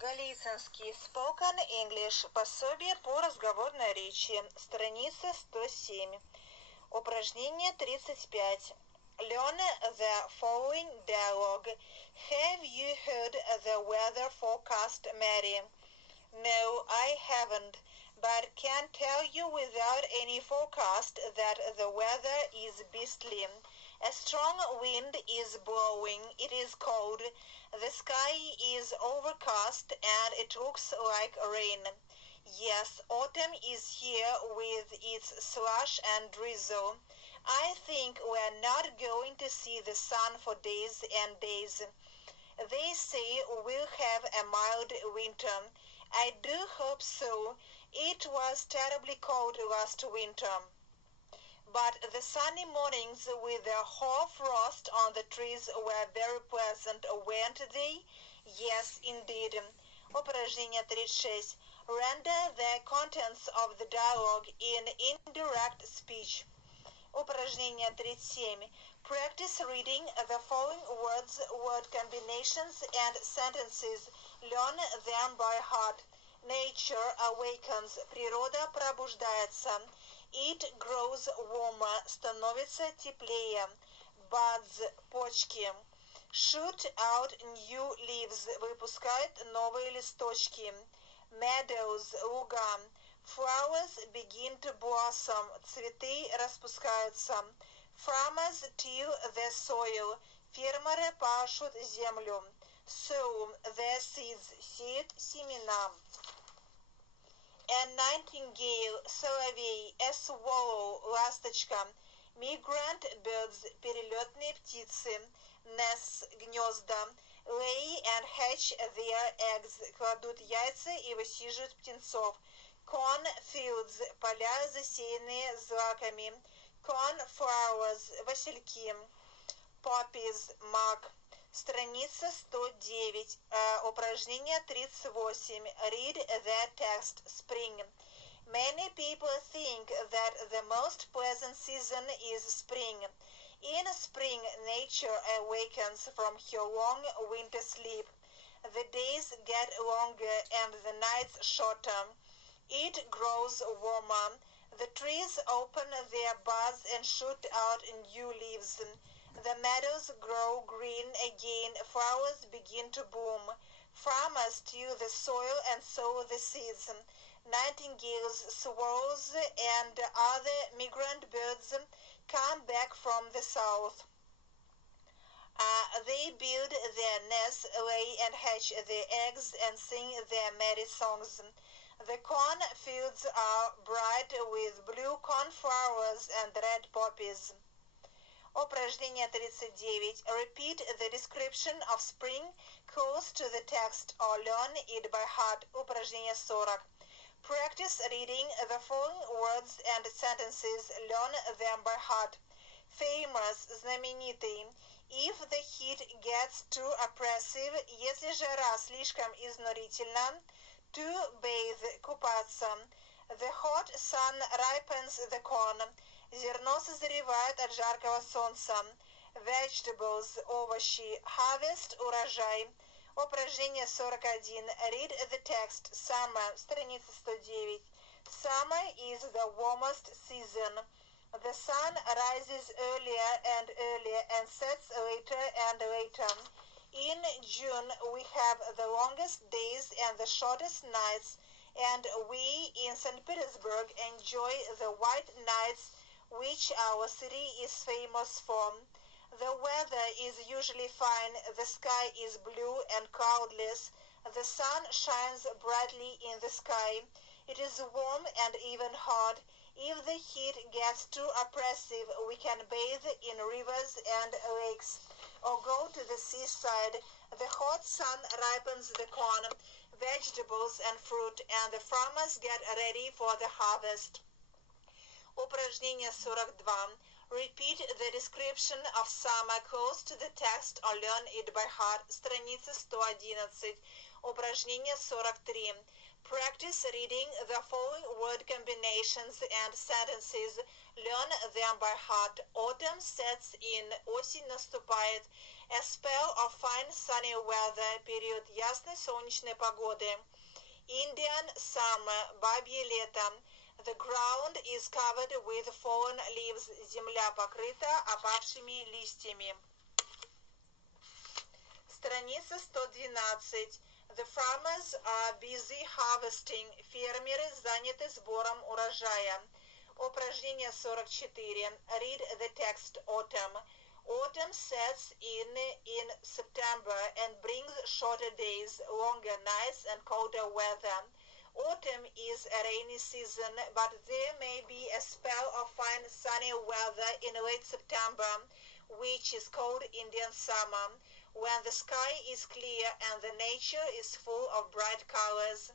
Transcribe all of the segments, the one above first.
Галицинский Spoken English. Пособие по разговорной речи. Страница 107. Упражнение 35. Learn the following dialogue. Have you heard the weather forecast, Mary? No, I haven't, but can tell you without any forecast that the weather is beastly. A strong wind is blowing, it is cold, the sky is overcast and it looks like rain. Yes, autumn is here with its slush and drizzle. I think we're not going to see the sun for days and days. They say we'll have a mild winter. I do hope so. It was terribly cold last winter. But the sunny mornings with the hoar-frost on the trees were very pleasant, weren't they? Yes, indeed. Упражнение 36. Render the contents of the dialogue in indirect speech. Упражнение 37. Practice reading the following words, word combinations and sentences. Learn them by heart. Nature awakens. Природа пробуждается. It grows warmer. Становится теплее. Buds. Почки. Shoot out new leaves. Выпускает новые листочки. Meadows. Луга. Flowers begin to blossom. Цветы распускаются. Farmers till the soil. Фермеры пашут землю. Sow the seeds. Сеют семена. A nightingale, соловей, a swallow, ласточка, migrant birds, перелетные птицы, nests, гнезда, lay and hatch their eggs, кладут яйца и высиживают птенцов, cornfields, поля, засеянные злаками, cornflowers, васильки, poppies, мак. Страница 109. Упражнение 38. Read the text. Spring. Many people think that the most pleasant season is spring. In spring, nature awakens from her long winter sleep. The days get longer and the nights shorter. It grows warmer. The trees open their buds and shoot out new leaves. The meadows grow green again, flowers begin to bloom. Farmers till the soil and sow the seeds. Nightingales, swallows, and other migrant birds come back from the south. They build their nests, lay and hatch their eggs, and sing their merry songs. The cornfields are bright with blue cornflowers and red poppies. Упражнение 39. Repeat the description of spring close to the text or learn it by heart. Упражнение 40. Practice reading the following words and sentences. Learn them by heart. Famous, знаменитый. If the heat gets too oppressive, если жара слишком изнурительна, to bathe, купаться. The hot sun ripens the corn. Зерно созревает от жаркого солнца. Vegetables, овощи. Harvest, урожай. Упражнение 41. Read the text. Summer, страница 109. Summer is the warmest season. The sun rises earlier and earlier and sets later and later. In June, we have the longest days and the shortest nights, and we in St. Petersburg enjoy the white nights which our city is famous for. The weather is usually fine, the sky is blue and cloudless, the sun shines brightly in the sky, it is warm and even hot. If the heat gets too oppressive, we can bathe in rivers and lakes, or go to the seaside. The hot sun ripens the corn, vegetables and fruit, and the farmers get ready for the harvest. Упражнение 42. Repeat the description of summer close to the text or learn it by heart. Страница 111. Упражнение 43. Practice reading the following word combinations and sentences. Learn them by heart. Autumn sets in. Осень наступает. A spell of fine sunny weather, период ясной солнечной погоды. Indian summer, бабье лето. The ground is covered with fallen leaves. Земля покрыта опавшими листьями. Страница 112. The farmers are busy harvesting. Фермеры заняты сбором урожая. Упражнение 44. Read the text autumn. Autumn sets in September and brings shorter days, longer nights and colder weather. Autumn is a rainy season, but there may be a spell of fine sunny weather in late September, which is called Indian summer, when the sky is clear and the nature is full of bright colors.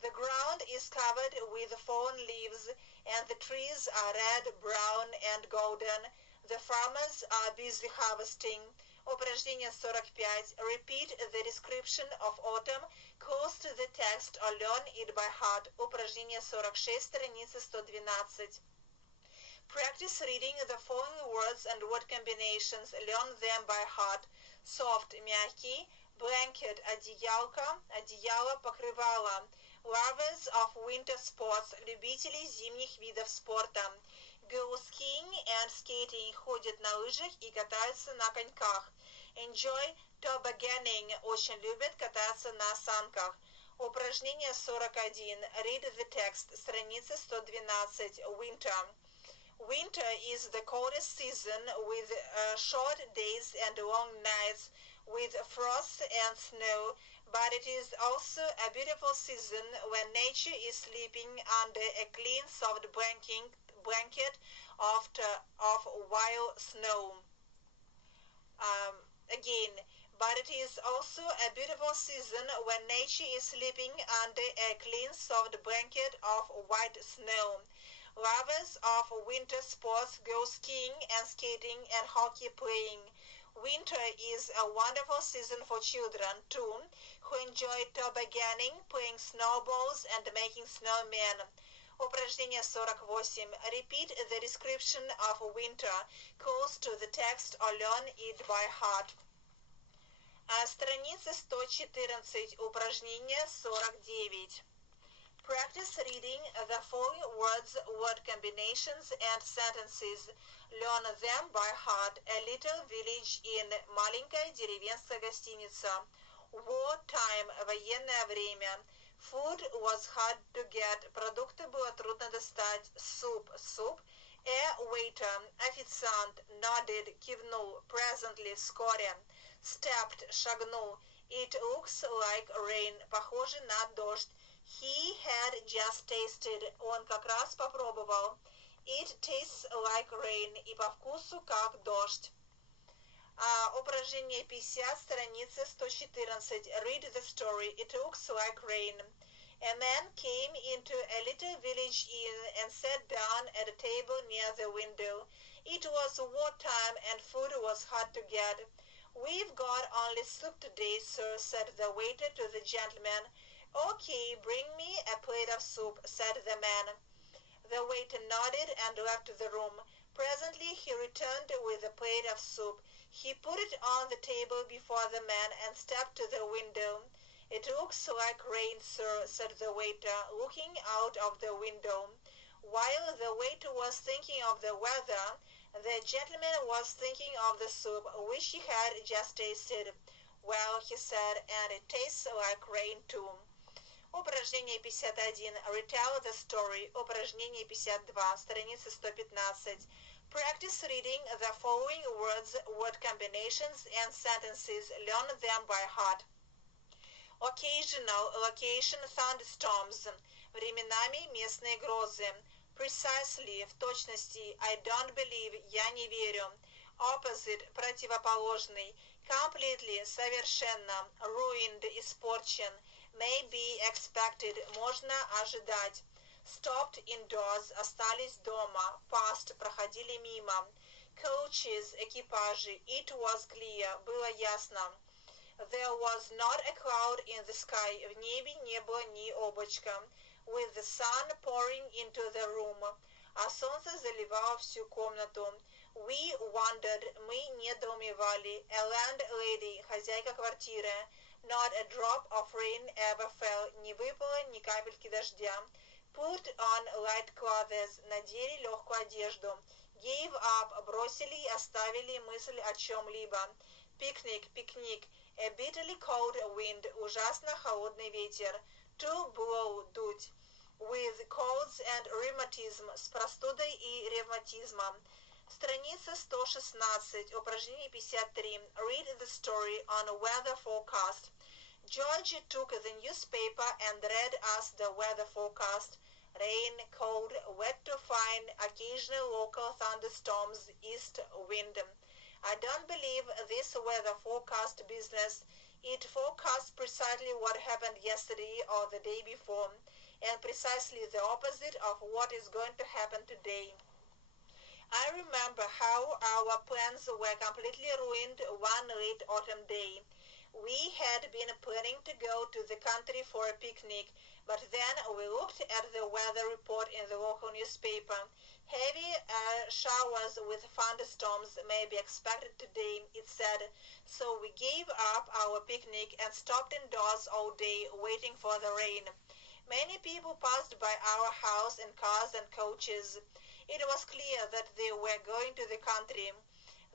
The ground is covered with fallen leaves, and the trees are red, brown, and golden. The farmers are busy harvesting. Упражнение 45. Repeat the description of autumn close to the text or learn it by heart. Упражнение 46, страница 112. Practice reading the following words and word combinations. Learn them by heart. Soft, мягкий. Blanket, одеялко, одеяло, покрывало. Lovers of winter sports, любители зимних видов спорта. Go skiing and skating, ходят на лыжах и катаются на коньках. Enjoy tobogganing, очень любят кататься на санках. Упражнение 41. Read the text, страница 112. Winter. Winter is the coldest season with short days and long nights, with frost and snow, but it is also a beautiful season when nature is sleeping under a clean, soft blanket of wild snow. Again, but it is also a beautiful season when nature is sleeping under a clean, soft blanket of white snow. Lovers of winter sports go skiing and skating and hockey playing. Winter is a wonderful season for children, too, who enjoy tobogganing, playing snowballs, and making snowmen. Упражнение 48. Repeat the description of winter close to the text or learn it by heart. Страница 114. Упражнение 49. Practice reading the following words, word combinations, and sentences. Learn them by heart. A little village in. Маленькая деревенская гостиница. War time. Военное время. Food was hard to get. Продукты было трудно достать. Soup. Суп. A waiter. Официант. Nodded. Кивнул. Presently. Вскоре. Stepped. Шагнул. It looks like rain. Похоже на дождь. He had just tasted. Он как раз попробовал. It tastes like rain. И по вкусу как дождь. Упражнение 50, страница 114. Read the story. It looks like rain. A man came into a little village inn and sat down at a table near the window. It was wartime and food was hard to get. We've got only soup today, sir, said the waiter to the gentleman. Okay, bring me a plate of soup, said the man. The waiter nodded and left the room. Presently he returned with a plate of soup. He put it on the table before the man and stepped to the window. It looks like rain, sir, said the waiter, looking out of the window. While the waiter was thinking of the weather, the gentleman was thinking of the soup, which he had just tasted. Well, he said, and it tastes like rain too. Упражнение 51. Retell the story. Упражнение 52. Страница 115. Practice reading the following words, word combinations, and sentences. Learn them by heart. Occasional, location, thunderstorms. Временами местные грозы. Precisely, в точности. I don't believe, я не верю. Opposite, противоположный. Completely, совершенно. Ruined, испорчен. May be expected, можно ожидать. Stopped indoors, остались дома. Passed, проходили мимо. Coaches, экипажи. It was clear, было ясно. There was not a cloud in the sky, в небе не было ни облачка. With the sun pouring into the room, а солнце заливало всю комнату. We wondered, мы недоумевали. A landlady, хозяйка квартиры. Not a drop of rain ever fell. Не выпало ни капельки дождя. Put on light clothes. Надели легкую одежду. Gave up. Бросили и оставили мысль о чем-либо. Picnic, пикник. A bitterly cold wind. Ужасно холодный ветер. To blow, дуть. With colds and rheumatism. С простудой и ревматизмом. Страница 116, упражнение 53. Read the story on a weather forecast. George took the newspaper and read us the weather forecast. Rain, cold, wet to fine, occasional local thunderstorms, east wind. I don't believe this weather forecast business. It forecasts precisely what happened yesterday or the day before, and precisely the opposite of what is going to happen today. I remember how our plans were completely ruined one late autumn day. We had been planning to go to the country for a picnic, but then we looked at the weather report in the local newspaper. Heavy showers with thunderstorms may be expected today, it said, so we gave up our picnic and stopped indoors all day waiting for the rain. Many people passed by our house in cars and coaches. It was clear that they were going to the country.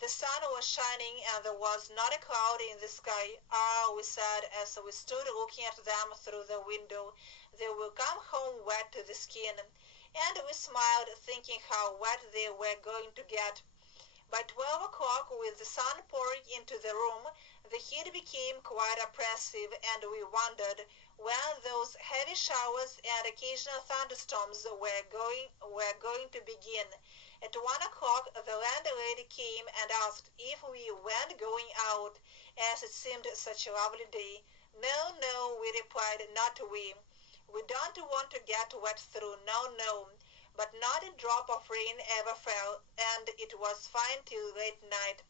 The sun was shining and there was not a cloud in the sky. Ah, we said as we stood looking at them through the window, they will come home wet to the skin. And we smiled, thinking how wet they were going to get. By 12 o'clock, with the sun pouring into the room, the heat became quite oppressive, and we wondered when those heavy showers and occasional thunderstorms were going to begin. At 1 o'clock, the landlady came and asked if we weren't going out, as it seemed such a lovely day. No, no, we replied, not we. We don't want to get wet through, no, no. But not a drop of rain ever fell, and it was fine till late night.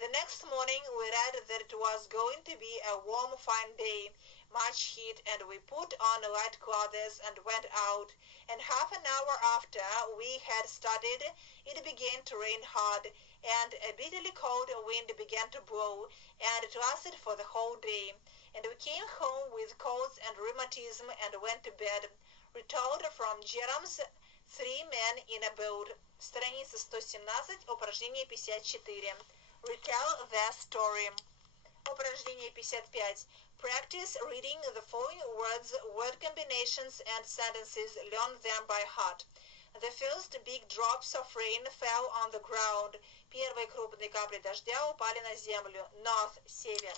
The next morning we read that it was going to be a warm, fine day, much heat, and we put on light clothes and went out, and half an hour after we had started, it began to rain hard, and a bitterly cold wind began to blow, and it lasted for the whole day. And we came home with colds and rheumatism and went to bed. Retold from Jerome's Three Men in a Boat. Страница 117, упражнение 54. Retell the story. Упражнение 55. Practice reading the following words, word combinations and sentences. Learn them by heart. The first big drops of rain fell on the ground. Первые крупные капли дождя упали на землю. North, север.